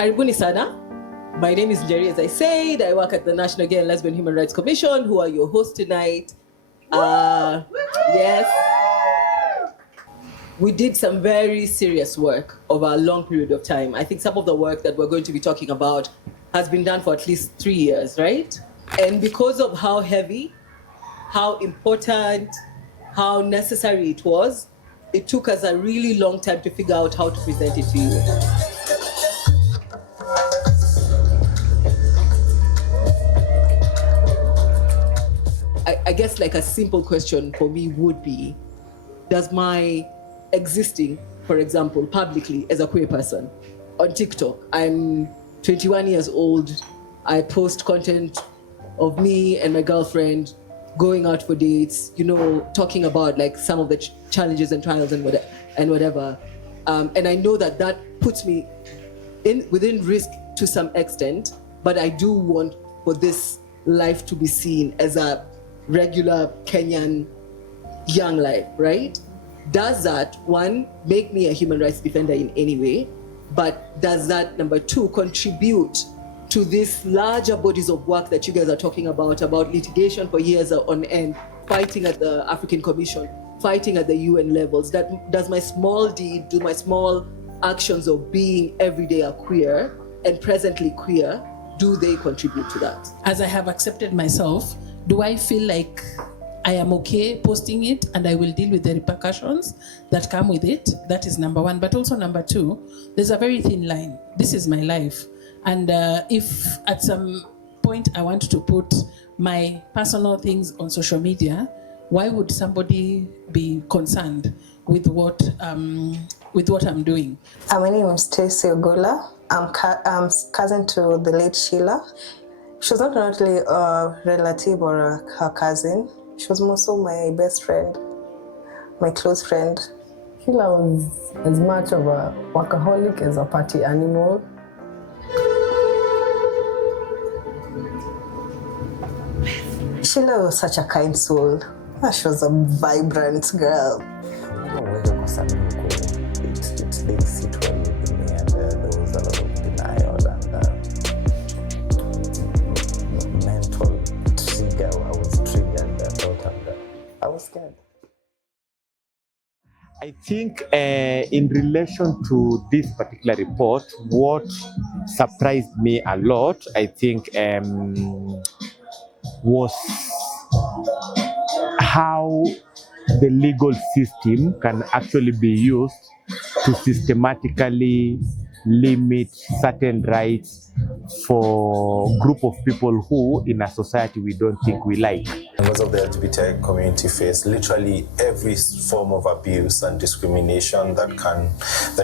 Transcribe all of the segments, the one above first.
Karibuni sana. My name is Jerry, as I said. I work at the National Gay and Lesbian Human Rights Commission, who are your hosts tonight. Yes. We did some very serious work over a long period of time. I think some of the work that we're going to be talking about has been done for at least 3 years, right? And because of how heavy, how important, how necessary it was, it took us a really long time to figure out how to present it to you. I guess like a simple question for me would be, does my existing, for example, publicly as a queer person on TikTok, I'm 21 years old, I post content of me and my girlfriend going out for dates, you know, talking about like some of the challenges and trials and whatever. And I know that that puts me within risk to some extent, but I do want for this life to be seen as a regular Kenyan young life, right? Does that, one, make me a human rights defender in any way? But does that, number two, contribute to these larger bodies of work that you guys are talking about litigation for years on end, fighting at the African Commission, fighting at the UN levels? Does my small deed, do my small actions of being every day a queer and presently queer, do they contribute to that? As I have accepted myself, do I feel like I am okay posting it and I will deal with the repercussions that come with it? That is number one. But also number two, there's a very thin line. This is my life. And if at some point I want to put my personal things on social media, why would somebody be concerned with what I'm doing? My name is Stacy Ogola. I'm cousin to the late Sheila. She was not only a relative or her cousin. She was more so my best friend, my close friend. Sheila was as much of a workaholic as a party animal. Sheila was such a kind soul. She was a vibrant girl. It didn't sit well with me, and there was a lot of denial and mental trigger. I was triggered and I was scared. I think in relation to this particular report, what surprised me a lot, I think, was how the legal system can actually be used to systematically limit certain rights for a group of people who, in a society, we don't think we like. Members of the LGBTIQ community face literally every form of abuse and discrimination that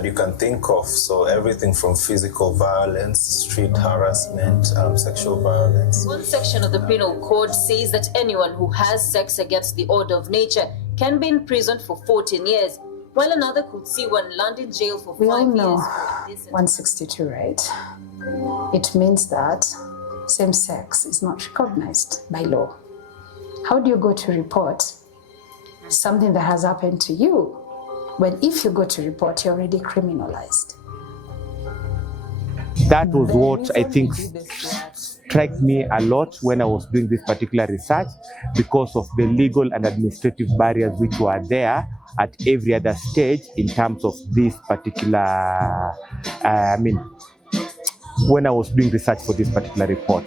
you can think of. So everything from physical violence, street harassment, sexual violence. One section of the penal code says that anyone who has sex against the order of nature can be imprisoned for 14 years, while another could see one land in jail for 5 years. We all know 162, right? It means that same sex is not recognized by law. How do you go to report something that has happened to you when if you go to report, you're already criminalized? That was what I think struck me a lot when I was doing this particular research, because of the legal and administrative barriers which were there at every other stage in terms of this particular, when I was doing research for this particular report.